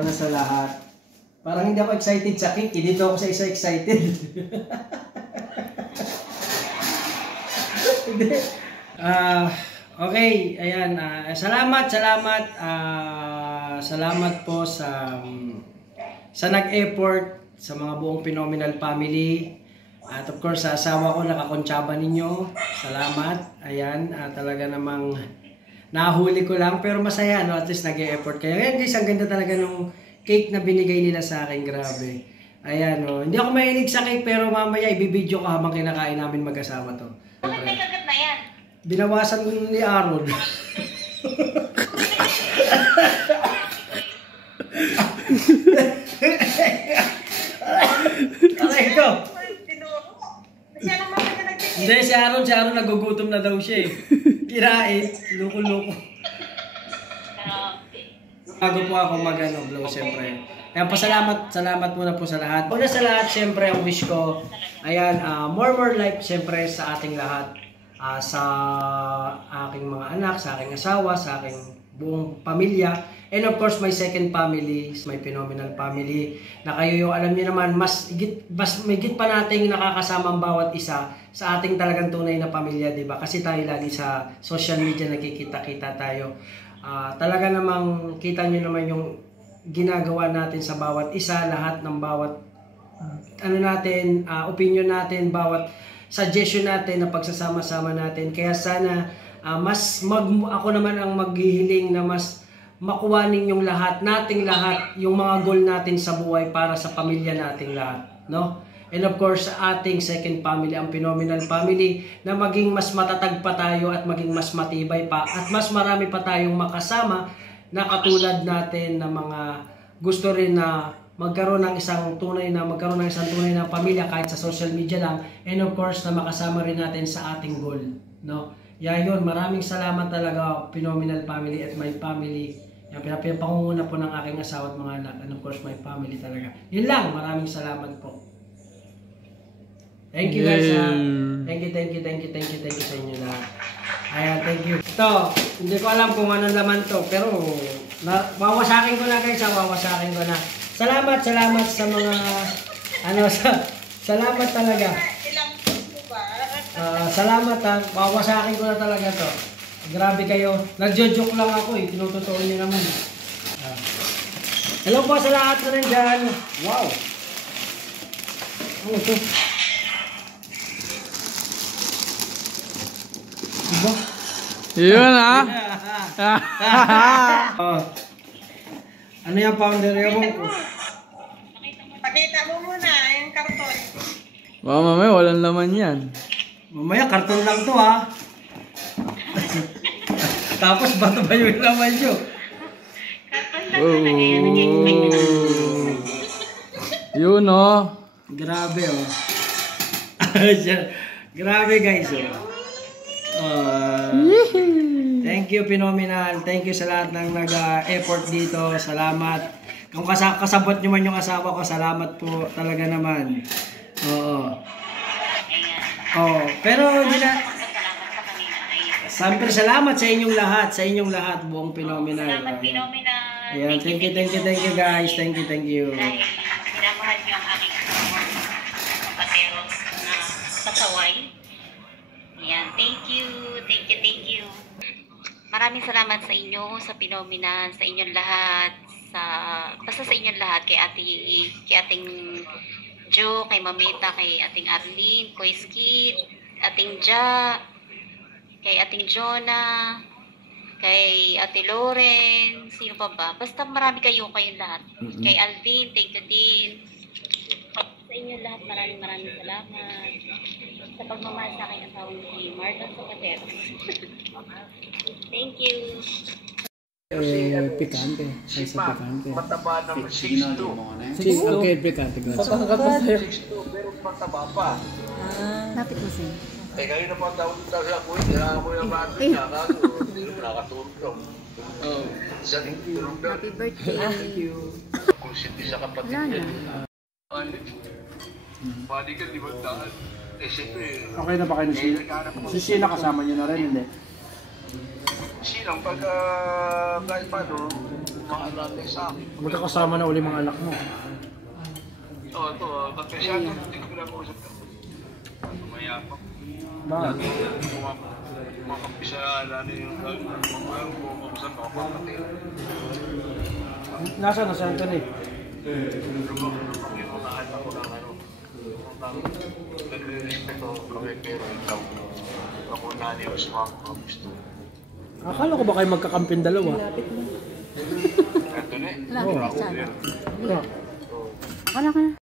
una sa lahat, parang hindi ako excited sa cake, dito ako sa isa excited. Okay, ayan, salamat po sa nag-effort sa mga buong Phenomenal family. At of course, sa asawa ko, nakakontsaba ninyo. Salamat. Ayan, talaga namang nahuli ko lang. Pero masaya, no? At least nag-e-effort kayo. Ayan guys, ang ganda talaga nung cake na binigay nila sa akin. Grabe. Ayan, no? Hindi ako mahilig sa cake, pero mamaya ibibideo ko habang kinakain namin mag-asawa to. Bakit may kagat na yan? Binawasan ko ni Aaron. Okay, ito. Hindi, si Aaron nagugutom na daw siya eh. Kirain, loko-loko. Bago po ako mag-blow, siyempre. Kaya salamat muna po sa lahat. Una sa lahat, siyempre, ang wish ko, ayan, more life, siyempre, sa ating lahat. Sa aking mga anak, sa aking asawa, sa aking buong pamilya. And of course, my second family, my Phenomenal family, na kayo yung alam niyo naman, mas higit pa nating nakakasama ang bawat isa sa ating talagang tunay na pamilya, di ba? Kasi tayo lagi sa social media nakikita-kita tayo. Talaga namang kita niyo naman yung ginagawa natin sa bawat isa, lahat ng bawat opinion natin, bawat suggestion natin na pagsasama-sama natin. Kaya sana ako naman ang maghihiling na mas makuha ninyong nating lahat, yung mga goal natin sa buhay para sa pamilya nating lahat, no? And of course, sa ating second family, ang Phenomenal family, na maging mas matatag pa tayo at maging mas matibay pa at mas marami pa tayong makasama na katulad natin na mga gusto rin na magkaroon ng isang tunay na pamilya kahit sa social media lang, and of course na makasama rin natin sa ating goal, no? Yun, maraming salamat talaga Phenomenal family at my family. Yung pinapangunguna po ng aking asawa at mga anak, and of course my family talaga. Yun lang, maraming salamat po. Thank you guys. Thank you sa inyo lahat. Ayan, thank you. Ito, hindi ko alam kung anong laman to, pero wawasakin ko na guys, wawasakin ko na. Salamat sa mga salamat talaga. Salamat wawasakin ko na talaga to. Grabe kayo. Nagjo-joke lang ako eh. Tinutotoo niyo naman. Hello po sa lahat na nandyan. Wow. Ano ito? Diba? Yun ah. Ano yung founder yung Pakita mo muna yung karton. Mamaya walang laman yan. Mamaya karton lang to ha. Tapos bato ba yung laman nyo? Yun oh. Grabe oh. Grabe guys oh. Thank you Phenomenal. Thank you sa lahat ng nag-effort dito. Salamat. Kung kasabot nyo man yung asawa ko, salamat po talaga naman. Oo. Pero hindi na. Siyempre salamat sa inyong lahat, buong Phenomenal. Salamat Phenomenal. Ayan, thank you guys. Thank you. Dahil minamahal niyo ang aking kapateros na pasaway. Ayan, thank you. Maraming salamat sa inyo, sa Phenomenal, sa inyong lahat, basta sa inyong lahat, kay ating Jo, kay Mamita, kay ating Arlene, Koy Skid, ating Ja, kay ating Jonah, kay ate Loren, sino pa ba? Basta marami kayong lahat. Kay Alvin, thank you din. Sa inyo lahat, maraming salamat. Sa pagmamahal sa aking asawa si Marlon Zapateros. Thank you. Pikante. Ay sa pikante. Mataba ng 6'2". Okay, pikante ko. 6'2", pero mataba pa. Lapit mo siya. Kayo na pa daw sa ako, hindi ako yung bato niya. Hindi mo nakatulog. Happy birthday. Thank you. Kung hindi sa kapatid niya. Pwede ka limagdaan. Siyempre. Okay na ba kayo si Sheena kasama niyo na rin, hindi? Sinang kahit paano, mahal natin sa akin. Magkakasama na uli mga anak mo. Oo, ito. Kasi hindi ko pinag-uusap. Mayapang. Bakit? Kumakampisa lalo yung kumakampisa mga kapatid. Nasaan na si Anthony? Lumang yung mahal ako ng ano. Nagre-respeto kami pero ikaw. Ako na niyo sa mga gusto. Akala ko ba kayo magkakampin dalawa? Ito na eh. Lapit Oo. ka sana. No. Wala ka na.